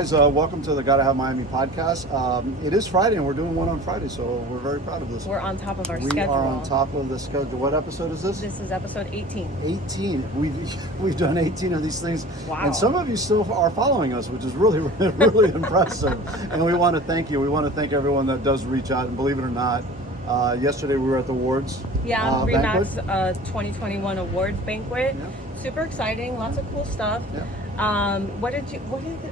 guys, welcome to the Gotta Have Miami podcast. It is Friday and we're doing one on Friday, so we're very proud of this. We're on top of our We schedule. are on top of the schedule. What episode is this? This is episode 18. 18. We've done 18 of these things. Wow. And some of you still are following us, which is really, really impressive. And we want to thank you. We want to thank everyone that does reach out. And believe it or not, yesterday we were at the awards. Yeah, banquet. REMAX 2021 awards banquet. Yeah. Super exciting. Lots of cool stuff. Yeah. What did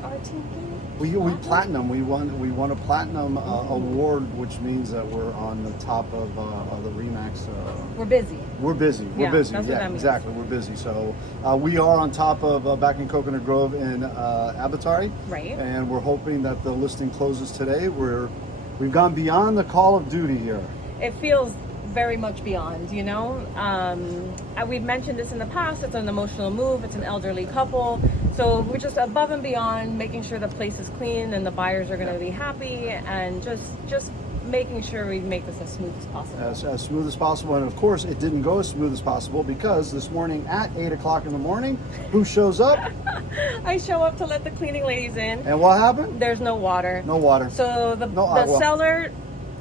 our team do? We platinum. We won a platinum award, which means that we're on the top of the REMAX. We're busy. We're busy. Yeah, that's what that means. Exactly. We're busy. So we are on top of back in Coconut Grove in Abattoir. Right. And we're hoping that the listing closes today. We've gone beyond the Call of Duty here. It feels very much beyond, you know. We've mentioned this in the past. It's an emotional move. It's an elderly couple. So we're just above and beyond making sure the place is clean and the buyers are going to be happy, and just making sure we make this as smooth as possible. As smooth as possible. And of course, it didn't go as smooth as possible because this morning at 8 o'clock in the morning, who shows up? I show up to let the cleaning ladies in. And what happened? There's no water. No water. So the seller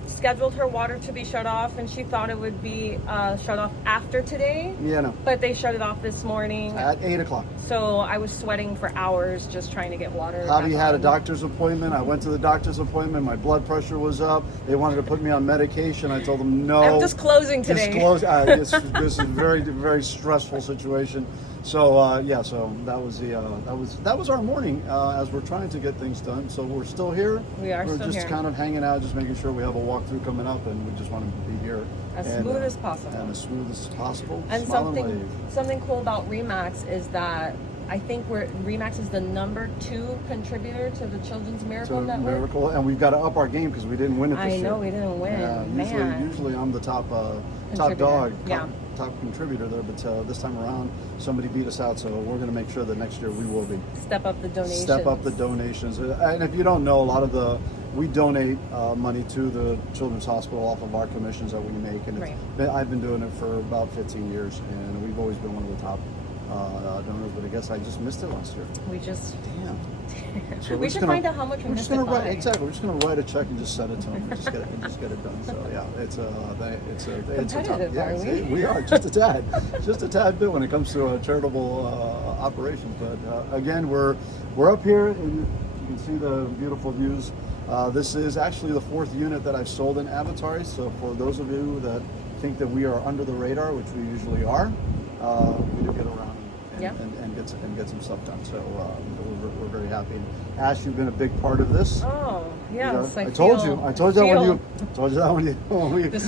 scheduled her water to be shut off, and she thought it would be shut off after today. Yeah, no. But they shut it off this morning. At 8 o'clock. So I was sweating for hours just trying to get water. Javi had a doctor's appointment. I went to the doctor's appointment. My blood pressure was up. They wanted to put me on medication. I told them no. I'm just closing today. This is a very, very stressful situation. So so that was our morning as we're trying to get things done. So we're still here. We're just here. kind of hanging out, just making sure we have a walkthrough coming up, and we just want to be here As smooth as possible. And as smooth as possible. And Smile and wave. something cool about REMAX is that I think REMAX is the #2 contributor to the Children's Miracle Network. And we've got to up our game because we didn't win it this year. I know we didn't win. Yeah, usually I'm the top dog, top contributor there, but this time around somebody beat us out, so we're going to make sure that next year we will be. Step up the donations. Step up the donations. And if you don't know, we donate money to the Children's Hospital off of our commissions that we make, and I've been doing it for about 15 years, and we've always been one of the top donors, but I guess I just missed it last year. Damn. So we should find out how much we missed it by. Exactly. We're just going to write a check and just send it to them and just get it done. So yeah, it's a tough. Yeah, we are just a tad bit when it comes to charitable operations. But again, we're up here, and you can see the beautiful views. This is actually the 4th unit that I've sold in Abattoir. So for those of you that think that we are under the radar, which we usually are, we do get around and get some stuff done. So we're very happy. And Ash, you've been a big part of this. Oh yes, I told you that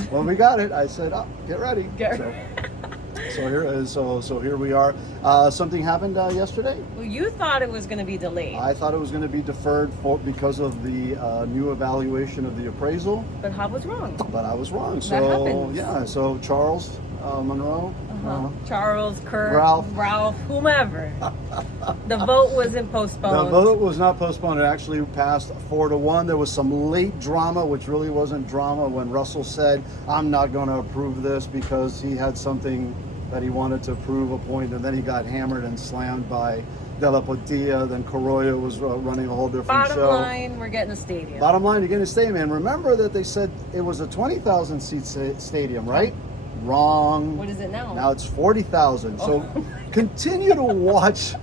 when we got it. I said, get ready. So here we are. Something happened yesterday. Well, you thought it was going to be delayed. I thought it was going to be deferred because of the new evaluation of the appraisal. But I was wrong. But I was wrong. That happens. Yeah. So Charles Monroe. Charles, Kurt, Ralph, whomever. The vote wasn't postponed. The vote was not postponed. It actually passed 4-1. There was some late drama, which really wasn't drama, when Russell said, "I'm not going to approve this," because he had something that he wanted to prove a point, and then he got hammered and slammed by De La Portilla. Then Corolla was running a whole different show. Bottom line, we're getting a stadium. Bottom line, you're getting a stadium. And remember that they said it was a 20,000 seat stadium, right? Wrong. What is it now? Now it's 40,000. So continue to watch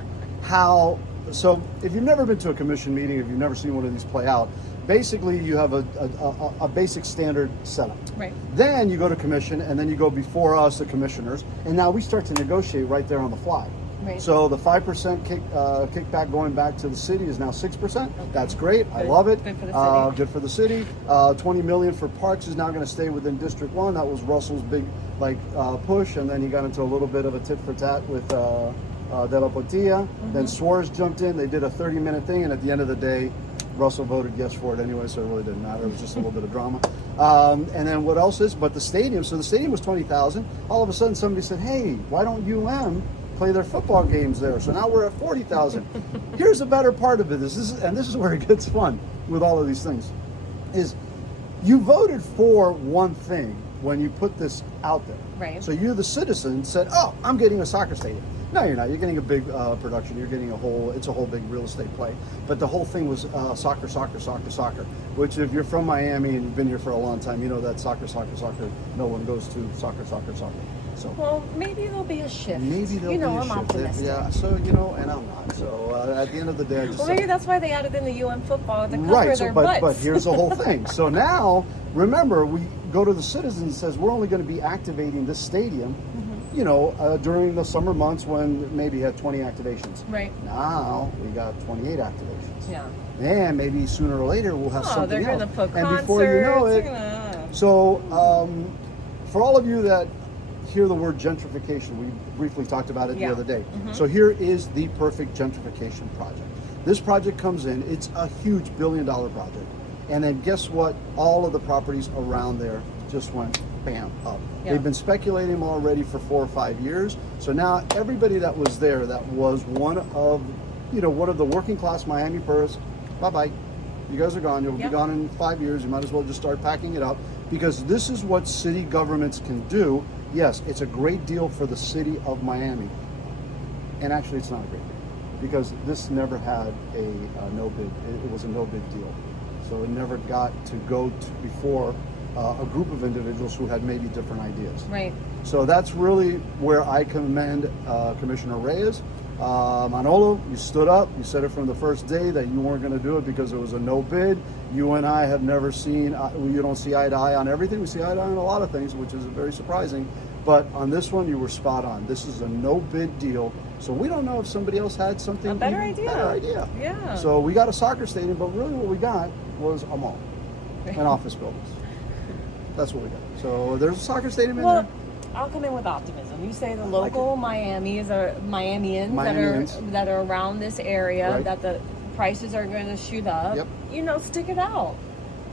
how. So if you've never been to a commission meeting, if you've never seen one of these play out, basically you have a basic standard setup. Right. Then you go to commission, and then you go before us, the commissioners, and now we start to negotiate right there on the fly. Right. So the 5% kickback going back to the city is now 6%. Okay. That's great. I love it. Good for the city. Good for the city. $20 million for parks is now going to stay within District 1. That was Russell's big push, and then he got into a little bit of a tit for tat with De La Portilla. Then Suarez jumped in. They did a 30-minute thing, and at the end of the day, Russell voted yes for it anyway, so it really didn't matter. It was just a little bit of drama. And then what else is? But the stadium. So the stadium was 20,000. All of a sudden, somebody said, "Hey, why don't UM play their football games there?" So now we're at 40,000. Here's the better part of it. This is where it gets fun with all of these things. Is you voted for one thing when you put this out there. Right. So you, the citizen, said, "Oh, I'm getting a soccer stadium." No, you're not. You're getting a big production. You're getting it's a whole big real estate play. But the whole thing was soccer, which if you're from Miami and you've been here for a long time, you know that soccer, no one goes to soccer. So Well, maybe there'll be a shift. maybe there'll be a I'm shift. optimistic. Yeah, so, and I'm not. So at the end of the day, I just... Well, maybe that's why they added in the UN football to cover Right, so, their but butts. here's the whole thing. So now, remember, we go to the citizens and says we're only going to be activating this stadium, during the summer months when maybe had 20 activations. Right. Now we got 28 activations. Yeah. And maybe sooner or later we'll have something they're else. going to put And concerts. before you know it, they're gonna... so for all of you that hear the word gentrification, we briefly talked about it the other day. So here is the perfect gentrification project. This project comes in, it's a huge $1 billion project. And then guess what? All of the properties around there just went bam up. Yeah. They've been speculating them already for 4 or 5 years. So now everybody that was there that was one of the working class Miami purrs, bye-bye. You guys are gone. You'll be gone in 5 years. You might as well just start packing it up, because this is what city governments can do. Yes, it's a great deal for the city of Miami. And actually it's not a great deal, because this never had a no bid. It was a no bid deal. So it never got to go before a group of individuals who had maybe different ideas. Right. So that's really where I commend Commissioner Reyes. Manolo, you stood up. You said it from the first day that you weren't going to do it because it was a no bid. You and I have never seen, you don't see eye to eye on everything. We see eye to eye on a lot of things, which is very surprising. But on this one, you were spot on. This is a no bid deal. So we don't know if somebody else had something. A better idea. Yeah. So we got a soccer stadium, but really what we got was a mall and office buildings. That's what we got. So there's a soccer stadium in there. I'll come in with optimism. You say the local Miamians that are around this area, that the prices are going to shoot up. Yep. Stick it out.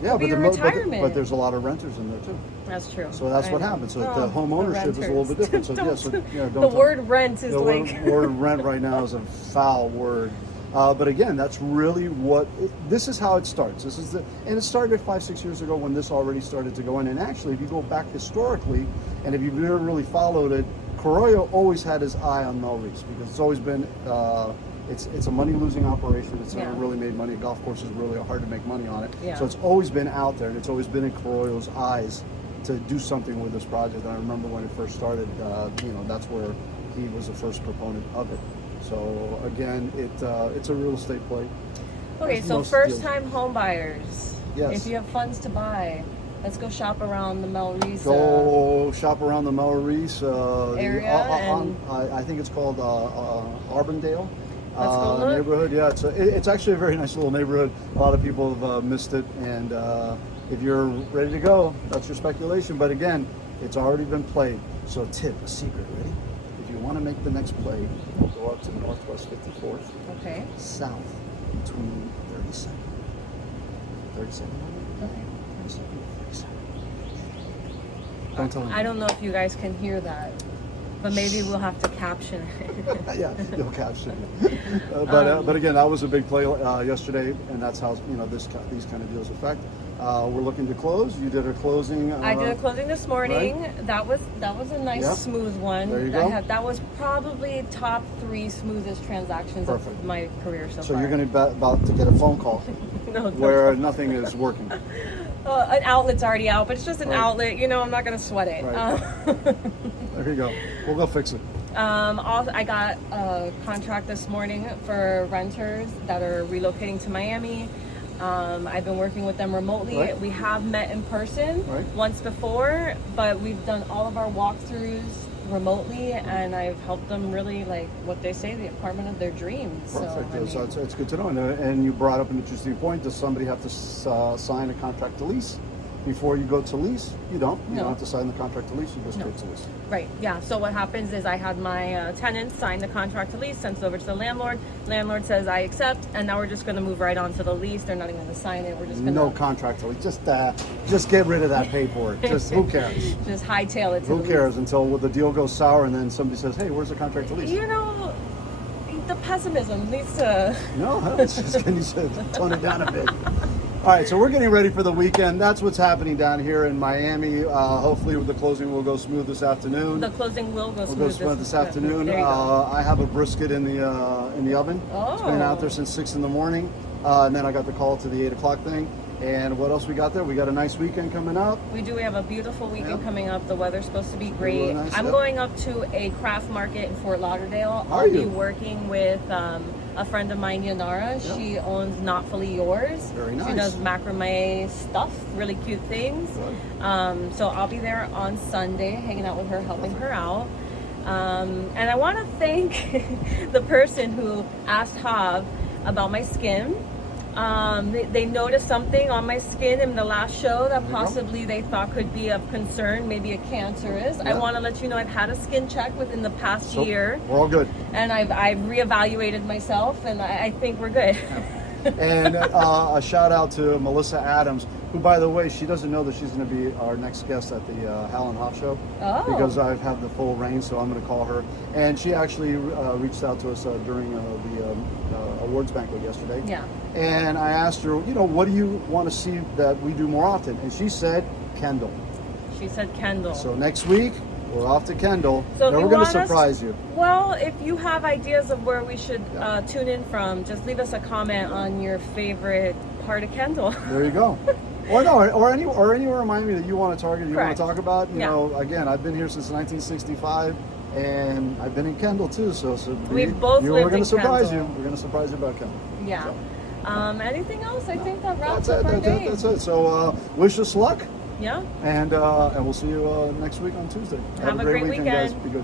Yeah, It'll but, be retirement. but there's a lot of renters in there too. That's true. So that's what happens. So the home ownership is a little bit different. So don't the word rent is like word rent right now is a foul word. But again, that's really this is how it starts. And it started 5-6 years ago when this already started to go in. And actually, if you go back historically, and if you've never really followed it, Carollo always had his eye on Mel Reese, because it's always been it's a money-losing operation. It's never really made money. Golf courses really are hard to make money on it. Yeah. So it's always been out there, and it's always been in Carollo's eyes to do something with this project. And I remember when it first started, that's where he was the first proponent of it. So again, it's a real estate play. Okay, so first-time home buyers. Yes. If you have funds to buy, let's go shop around the Mel Reese. Go shop around the Mel Reese area. I think it's called Arbondale. Let's go look. Neighborhood. Yeah, it's actually a very nice little neighborhood. A lot of people have missed it, and if you're ready to go, that's your speculation. But again, it's already been played. So a secret, ready? If you want to make the next play, go up to Northwest 54th. Okay. South between 37. 37. Okay. 37. Don't tell me. I don't know if you guys can hear that, but maybe we'll have to caption it. Yeah, you'll caption it. But again, that was a big play yesterday, and that's how these kind of deals affect. We're looking to close. You did a closing. I did a closing this morning. Right? That was a nice smooth one. There you go. That was probably top 3 smoothest transactions of my career so far. So you're going to be about to get a phone call where nothing is working. An outlet's already out, but it's just an outlet. I'm not going to sweat it. Right. There you go. We'll go fix it. Also, I got a contract this morning for renters that are relocating to Miami. I've been working with them remotely. Right. We have met in person once before, but we've done all of our walkthroughs remotely, and I've helped them really, like what they say, the apartment of their dreams. Perfect. So it's good to know. And you brought up an interesting point. Does somebody have to sign a contract to lease before you go to lease? You don't. You don't have to sign the contract to lease. You just go to lease. Right. Yeah. So what happens is I had my tenants sign the contract to lease, sends it over to the landlord. Landlord says I accept, and now we're just going to move right on to the lease. They're not even going to sign it. We're just going to... No contract to lease. Just get rid of that paperwork. Who cares? Just hightail it to Who cares until the deal goes sour and then somebody says, hey, where's the contract to lease? The pessimism needs to... No, it's just, you should tone it down a bit. All right, so we're getting ready for the weekend. That's what's happening down here in Miami. Hopefully, the closing will go smooth this afternoon. The closing will go We'll smooth go this afternoon. There you go. I have a brisket in the oven. It's been out there since 6 in the morning, and then I got the call to the 8 o'clock thing. And what else we got there? We got a nice weekend coming up. We do. We have a beautiful weekend coming up. The weather's supposed to be great. Really nice, I'm going up to a craft market in Fort Lauderdale. Are I'll you? be working with a friend of mine, Yanara. Yeah. She owns Not Fully Yours. Very nice. She does macrame stuff, really cute things. Good. So I'll be there on Sunday, hanging out with her, helping her out. And I want to thank the person who asked Hav about my skin. They noticed something on my skin in the last show that possibly they thought could be of concern, maybe a cancerous. I want to let you know I've had a skin check within the past year. We're all good. And I've reevaluated myself, and I think we're good. And a shout out to Melissa Adams, who, by the way, she doesn't know that she's going to be our next guest at the Hal and Hoff show. Oh. Because I've had the full reign, so I'm going to call her. And she actually reached out to us during the awards banquet yesterday. Yeah. And I asked her, what do you want to see that we do more often? And she said, Kendall. She said Kendall. So next week, we're off to Kendall. So and we're going to surprise you. Well, if you have ideas of where we should tune in from, just leave us a comment on your favorite part of Kendall. There you go. or anywhere in Miami that you want to target, you want to talk about. You know, again, I've been here since 1965, and I've been in Kendall too. So we've both lived we're going in to surprise Kendall. you. We're going to surprise you about Kendall. Yeah. So. Anything else? I think that wraps up our day. That's it. So wish us luck. Yeah. And we'll see you next week on Tuesday. Have a great weekend, guys. Be good.